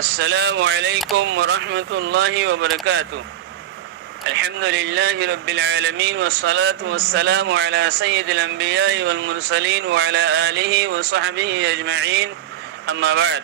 السلام عليكم ورحمة الله وبركاته. الحمد لله رب العالمين والصلاة والسلام على سيد الأنبياء والمرسلين وعلى آله وصحبه أجمعين. أما بعد،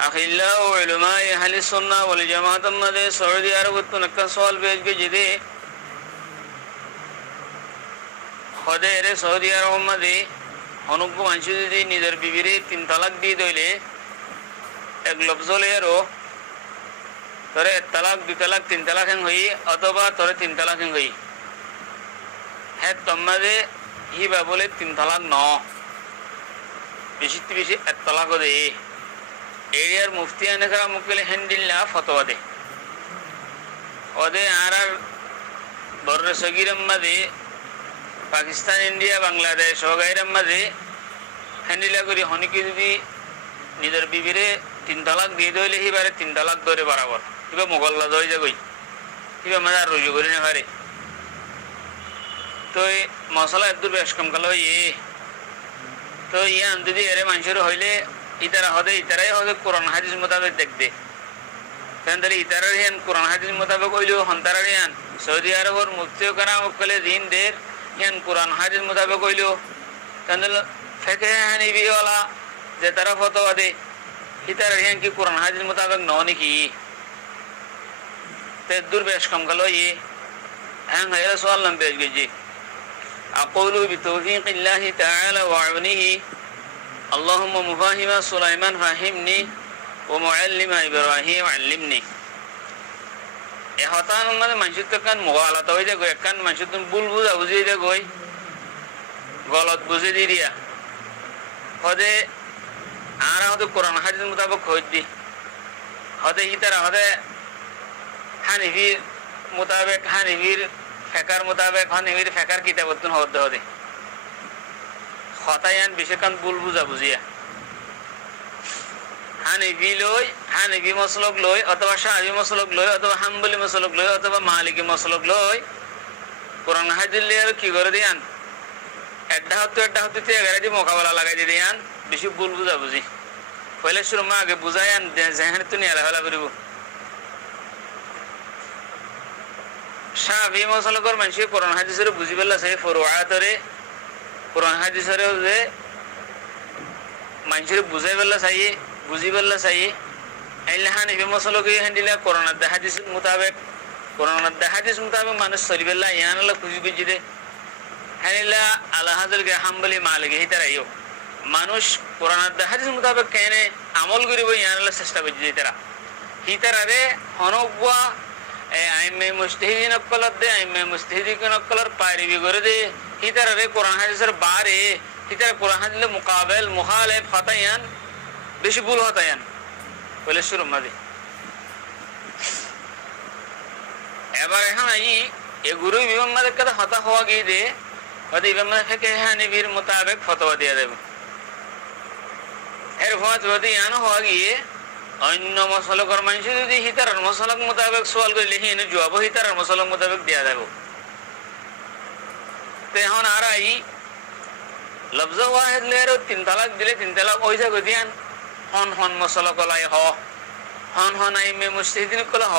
أخلاء علماء أهل السنة والجماعة مدى سعودي عرب تنكا سوال بيج جدي خدير سعودي عرب مدى هنوكو منشود دي ندر ببيري تين طلاق دي دويلي এক লফজলেরও তোরে এক তালাক দুই তালাক তিন তালাক হেন হই অথবা তোরে তিন তালাক হেন হই হ্যাঁ তোমাদের হিবা বলে তিন তালাক ন বেশি বেশি এক তালাকও দে এরিয়ার মুফতি আনেকরা মুখলে হ্যান্ডিল্লা ফতোয়া দে ওদে আর বর্র সগিরম মাদে পাকিস্তান ইন্ডিয়া বাংলাদেশ ওগাইরম মাদে হ্যান্ডিলা করি হনিকে যদি নিজের বিবিরে তিন তালাক দিয়ে দইলে হিবারে তিন তালাক ধরে বরাবর কিবা মোগল্লা দই যাগই কিবা মানে আর রুজু করি না পারে তো এই মশলা এত বেশ কম কালো তো ইয়ান যদি এরে মানুষের হইলে ইতারা হদে ইতারাই হদে কোরআন হাদিস মোতাবেক দেখবে তাহলে ইতারার হিয়ান কোরআন হাদিস মোতাবেক হইলেও হন্তারার হিয়ান সৌদি আরবর মুফতি কারাম কলে দিন দের হিয়ান কোরআন হাদিস মোতাবেক হইলেও তাহলে ফেকে হানিবিওয়ালা যে তারা ফতোয়া দে ইতারা হিয়ান কি কোরআন হাদিস মোতাবেক ন নাকি তে দূর বেশ কম কালো হ্যাঁ এরা সোয়াল নাম পেশ গেছি أقول بتوفيق الله تعالى وعونه اللهم مفاهم سليمان فهمني ومعلم إبراهيم علمني হতান মানে মানুষের তো কান মোগালাত হয়ে যায় একখান মানুষের তো ভুল বুঝা বুঝিয়ে যায় গই গলত বুঝে দিয়ে দিয়া হদে আর হয়তো কোরআন হাদিস মোতাবেক হয়ে দি হদে ইতারা হদে হানিফির মোতাবেক হানিফির ফেকার মোতাবেক হানিফির ফেকার কিতাবতুন হতে হদে হতায়ান বিশেষকান ভুল বুঝা বুঝিয়া হানিফি লই হানিফি মসলক লই অথবা শাহি মসলক লই অথবা হাম্বলি মসলক লই অথবা মালিকি মসলক লই কোরআন হাদিস লিয়ার কি করে দিয়ান একটা হতে এগারে মোকাবেলা লাগাই দিয়ে দিয়ান বেশি ভুল বুঝা বুঝি পয়লা শুরু মা আগে বুঝায়ান যেখানে তো নিয়ে আলাদা করিব শাহি মসলকর মানুষ কোরআন হাদিসের বুঝি পেলা সেই ফরোয়াতরে কোরআন হাদিসের যে মানুষের বুঝাই পেলা চাই বুঝি পেলা চাই আইলে হানিফি মসলক হ্যান্ডিলা কোরআন হাদিস মোতাবেক কোরআন হাদিস মোতাবেক মানুষ চলি পেলা ইয়ান খুঁজি খুঁজি দে হ্যানিলা আল্লাহ হাজুলকে হাম্বলি মালিকে হিতারাইও মানুষ কোরআন হাদিস মোতাবেক কেনে আমল করিব ইয়ান চেষ্টা করছি তারা হিতারারে হনগুয়া আইমে মুস্তাহিদিন অকলত দে আইমে মুস্তাহিদিন অকলর পায়রিবি করে দে হিতারারে কোরআন হাদিসের বারে হিতারা কোরআন হাদিসের মুকাবেল মুখালেফ হতায়ান বেশি ভুল হতায়ান বলে শুরু মাদে এবার এখন এ গুরু বিমান মাদের কথা হতা হওয়া গিয়ে দে হতে ইমাম ফিকহ হানিফির মোতাবেক ফতোয়া দিয়ে দেব এর ফত হতে ইয়ানো হওয়া গিয়ে অন্য মসলকর মানুষ যদি হিতারার মসলক মোতাবেক সোয়াল করে লিখি এনে জবাব হিতারার মসলক মোতাবেক দেওয়া দেব তো এখন আর লফজ ওয়াহিদ লের তিন তালাক দিলে তিন তালাক ওই যাগো দিয়ান হন হন মসলক লাই হ হন হন আইমে মুস্তাহিদিন কলা হ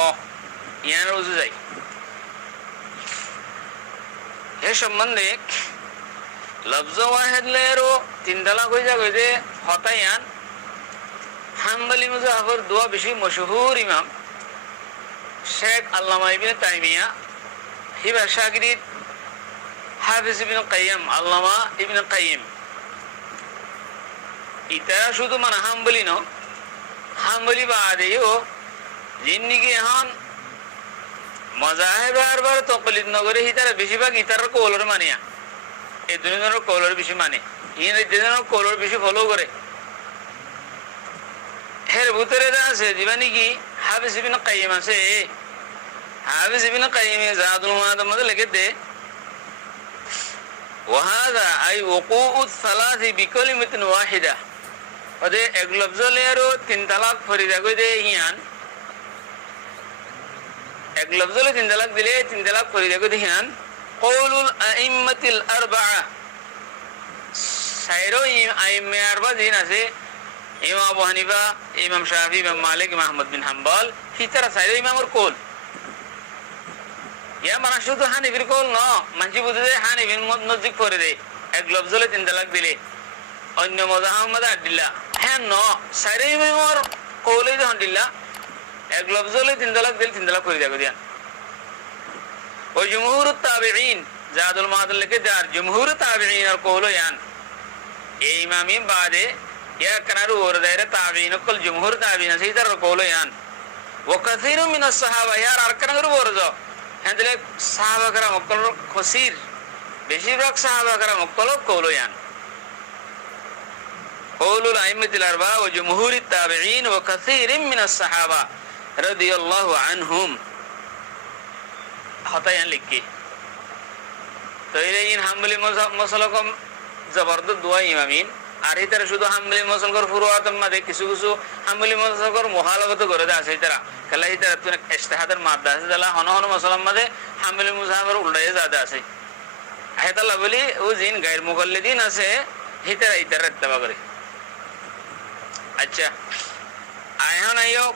ইয়ান রোজু যাই এ সম্বন্ধে লফজ ওয়াহিদ লের তিন তালাক হয়ে যাগো যে হতায়ান হাম্বলি মুজাফর দোয়া বেশি মশহুর ইমাম শেখ আল্লামা ইবনে তাইমিয়া হিবা শাগরিদ হাফিজ ইবনে কাইয়িম আল্লামা ইবনে কাইয়িম ইতা শুধু মানে হাম্বলি ন হাম্বলি বাদেও জিন্দিগি এখন মজাহেব বারবার তকলিদ নগরে হিতারা বেশিরভাগ ইতারার কৌলর মানিয়া এই দুজনের কৌলর বেশি মানে ইন দুজনের কৌলর বেশি ফলো করে এর ভিতরে আছে জীবানি কি হাফিজ ইবনে কাইয়িম আছে হাফিজ ইবনে কাইয়িম জাদুল মাআদ মধ্যে লিখে দে ওয়াহাদা আই ওকুউ সালাসি বিকালিমাতিন ওয়াহিদা ওদে এক লফজ লেরো তিন তালাক ফরিদা কই দে হিয়ান এক লফজ লে তিন তালাক দিলে তিন তালাক ফরিদা কই দে হিয়ান কওলুল আইম্মাতিল আরবাআ সাইরো আইম্মে আরবা দিন আছে ইমাম আবু হানিফা, ইমাম শাফি, ইমাম মালিক, ইমাম আহমদ বিন হাম্বল হিতারা সাইরে ইমামর কোল ইয়া মানে শুধু হানিফির কোল ন মানসি বুঝে যে হানিফির নজিক করে দে এক লফজলে 3 তালাক দিলে অন্য মজাহাব মধ্যে আদিল্লা হ্যাঁ ন সাইরে ইমামর কোলে যখন দিল্লা এক লফজলে 3 তালাক দিলে 3 তালাক করে দেখো দিয়ান ওই জমহুরুত তাবিঈন জাদুল মাহাদুল লিখে যার জমহুর তাবিঈন আর কোলো ইয়ান এই ইমামি বাদে ইয়া কানারু ওর দায়রে তাবিঈন কল জমহুর তাবিঈন সেই তার কোলো ইয়ান ওয়া কাসীরু মিনাস সাহাবা ইয়ার আর কানারু ওরজো হ্যাঁ সাহাবা کرام কল খসির বেশিরভাগ সাহাবা کرام কল কোলো ইয়ান কওলুল আইম্মাতুল আরবা ওয়া জমহুরিত তাবিঈন ওয়া কাসীরিম মিনাস সাহাবা রাদিয়াল্লাহু আনহুম হতায়ান লিখি তো এই হাম্বলি মসলকম জবরদস্ত দুয়া ইমামিন আর এই তারা শুধু হাম্বলি মসলকর ফুরুয়াতম মাঝে কিছু কিছু হাম্বলি মসলকর মুখালাফত করে আছে এই তারা কালা এই তারা তুই ইজতিহাদের মাদ্দা আছে তালা হন হন মসলম মাঝে হাম্বলি মুজাহাবের উল্টায় জাদা আছে আয়াতাল্লাহ বলি ও জিন গায়র মুকাল্লিদিন আছে এই তারা ইত্তেবা করে আচ্ছা আয়ন আইও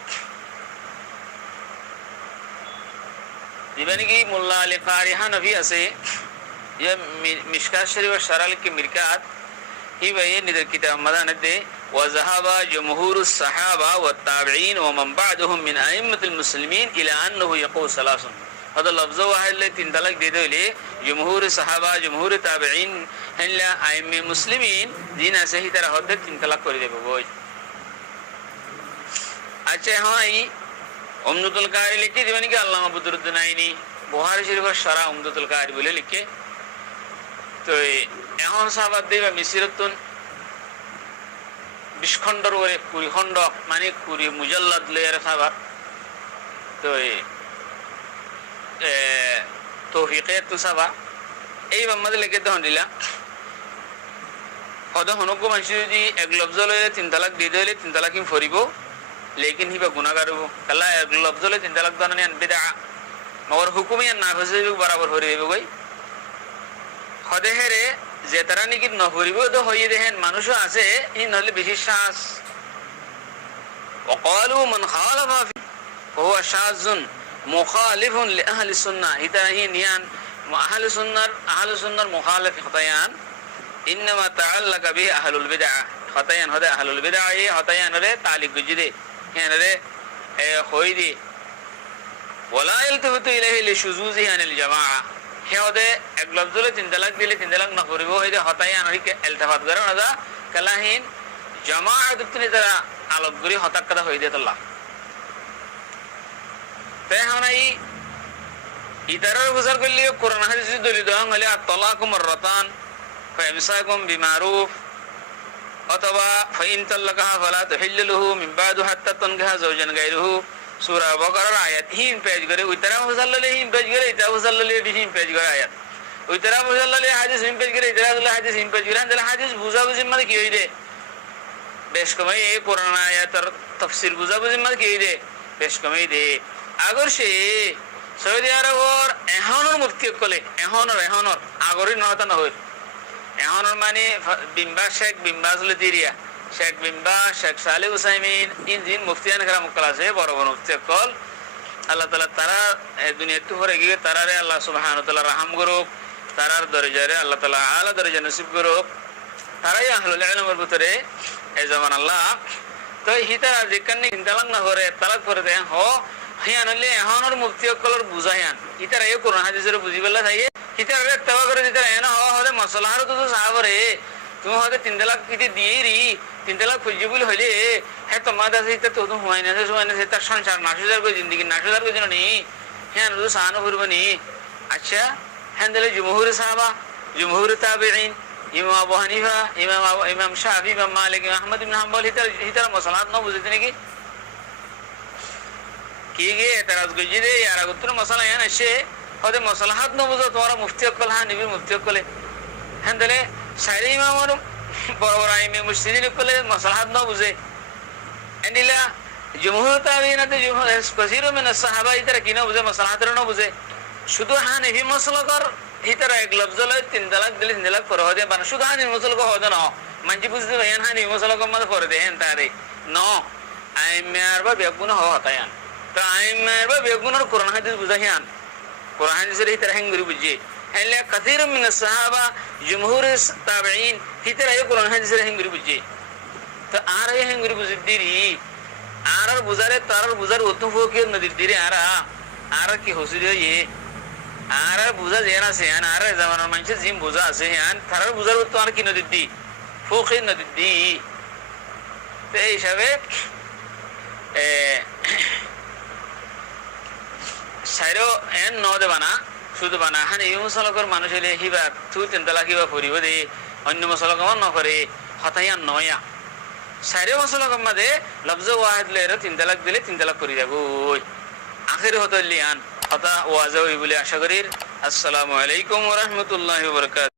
দিবানি কি মোল্লা আলী কারি হানফি আছে ये मिशकात शरीफ और शराल की मिरकात ही वही निदर किताब मदान दे वज़हाबा जमहूरुस सहाबा व ताबईन व मन बअदहुम मिन अइम्मतिल मुस्लिमीन इला अन्नहु यक़ूल सलासन हदा लफ्ज़ वाहिद ले 3 तलाक दे दो ले जमहूर सहाबा जमहूर ताबईन हल्ला अइम्मे मुस्लिमीन दिन ऐसे ही तरह होते 3 तलाक করে দেব বই আচ্ছা হয় উমদুল কারি লিখে দিবেন কি আল্লামা বদরুদ্দিন আইনি বুখারী শরীফের শরা উমদুল কারি বলে লিখে তো এখন সাহাবাদ দিবা মিসিরতুন 20 খণ্ডর ওরে 20 খণ্ড মানে 20 মুজাল্লাদ লেয়ার সাহাবাদ তো তৌফিকিয়াত সাহাবা এই মামলা লিখে দেন দিলা ওদা হনকো মানসি যদি এক লফজলে 3 তালাক দিয়ে দিলে 3 তালাক কি ফরিব लेकिन हिबा गुनाहगार हो कला एक लफ्जले 3 तालाक दाने बिदआ मगर हुकुम या नाफिज बराबर हो रे गई खदे हेरे जे तरह नि कि न फरिबो तो होई देहन मानुष আছে ই নহলে বেশি শ্বাস وقالوا من خالف فهو شاذ مخالف لاهل السنه اذا هي نيان اهل السنه مخالف خطيان انما تعلق به اهل البدع خطيان هذا اهل البدع هي خطيان रे तालिक गुजदे هنا रे होई दी ولا يلتفت اليه لشذوذه عن الجماعه هذا এক লফজলে 3 তালাক দিলে 3 তালাক না করিব এই যে হতায়ান হইকে ইলতিফাত করে না দা কালাহিন জামাআত তুমি তারা আলোকগুরি হতাক কথা হই দে আল্লাহ তে হনাই ইদারার গুজার করলে কোরআন হাদিস দলিল দেওয়া হলে আত-তালাকু মাররাতান ফাইমসাকুম বিমারুফ অথবা ফাইন তাল্লাকাহা ফালা তাহিল্লু লাহু মিন বাদু হাত্তা তানকাহা যাওজান গায়রুহু সূরা বাকারার আয়াত হিম পেজ করে ওই তারা মুসাল্লালে হিম পেজ করে এটা মুসাল্লালে হিম পেজ করে আয়াত ওই তারা মুসাল্লালে হাদিস হিম পেজ করে এটা হাদিস হিম পেজ করে তাহলে হাদিস বুঝাবুঝি মানে কি হই রে বেশ কমই এই কোরআন আয়াতের তাফসীর বুঝাবুঝি মানে কি হই রে বেশ কমই দে আগর সে সৌদি আরবর এহনর মুফতি কলে এহনর আগরি নহতা না হই এহনর মানে বিম্বা শেখ বিম্বাজুল দিরিয়া শেখ বিম্বা শেখ সালেহ উসাইমিন ইন জিন মুফতিয়ান کرام ক্লাসে বড় বড় মুফতি কল আল্লাহ তাআলা তারা দুনিয়াতে পরে গিয়ে তারারে আল্লাহ সুবহানাহু ওয়া তাআলা রহম করুক তারার দরজারে আল্লাহ তাআলা আলা দরজা নসিব করুক তারাই আহলুল ইলমের ভিতরে এই zaman আল্লাহ তো হিতারা যেখানে ইনতালাক না করে তালাক করে দেন হ হিয়ানলে এহনর মুফতি কলর বুঝায়ান হিতারা এই কোরআন হাদিসের বুঝিবেলা থাকে হিতারা তওবা করে দিতারা এনা হলে মাসলাহার তো সাহাবরে তুমি হতে 3 তালাক কিতে দিয়েরি 3 তালাক খুঁজিবুল হইলে হে তোমার কাছে এটা তো হয় না তার সংসার নাশুদার করে জিন্দেগি নাশুদার করে জানি হ্যাঁ তো সাহানো করবনি আচ্ছা হ্যান্ডলে জমহুর সাহাবা জমহুর তাবিঈন ইমাম আবু হানিফা ইমাম শাফি ইমাম মালিক আহমদ ইবনে হাম্বল হিতার মাসলাহাত না বুঝতে নাকি কি গে এতরাজ গজিরে यार উত্তর মাসলা ইয়ান আসে হতে মাসলাহাত না বুঝো তোমার মুফতি কল হ্যাঁ নবী মুফতি কলে হ্যান্ডলে সাইরে ইমামর বড় বড় আইমে মুজতাহিদিন কলে মাসলাহাত না বুঝে এন্ডিলা জমহুর তাবিঈনাতে জমহুর কাসীর মিন সাহাবা ইতারা কিনা বুঝে মাসলাহাত না বুঝে শুধু হ্যাঁ নবী মাসলাকর হিতারা এক লফজলে 3 তালাক দিলে 3 তালাক পরে হয় মানে শুধু হ্যাঁ নবী মাসলাক হয় না manji বুঝতে পারেন হানি মুসলমান মধ্যে পড়ে দেন তারে ন আইমার বা বেগুন হওয়া হতায়ান তো আইমার বা বেগুনের কোরআন হাদিস বুঝাইয়ান কোরআন হাদিসের হিতার হেঙ্গুরি বুঝে হলে কাসীর মিন সাহাবা জমহুর তাবেঈন হিতার এই কোরআন হাদিসের হেঙ্গুরি বুঝে তো আর এই হেঙ্গুরি বুঝে দিরি আর বুঝারে তার বুঝার অত ফকির নদীর দিরে আর কি হসিরে ইয়ে আর বুঝা যে আছে আর জামানার মানুষের জিম বোঝা আছে তার বুঝার অত আর কি নদীর দি ফকির নদীর দি তো এই হিসাবে সাইরো এন ন দেবানা শুধু বানা হান এই মুসলকর মানুষ হলে হিবা থু তেন্তলা কিবা ফুরিব দে অন্য মুসলকম নকরে হতাইয়ান নয়া সাইরে মুসলকম মাঝে লফজ ওয়াহিদ লের 3 তালাক দিলে 3 তালাক করে যাব আখির হতলিয়ান হতা ওয়াজ হই বলে আশা করি। আসসালামু আলাইকুম ওয়া রাহমাতুল্লাহি ওয়া বারাকাতুহু।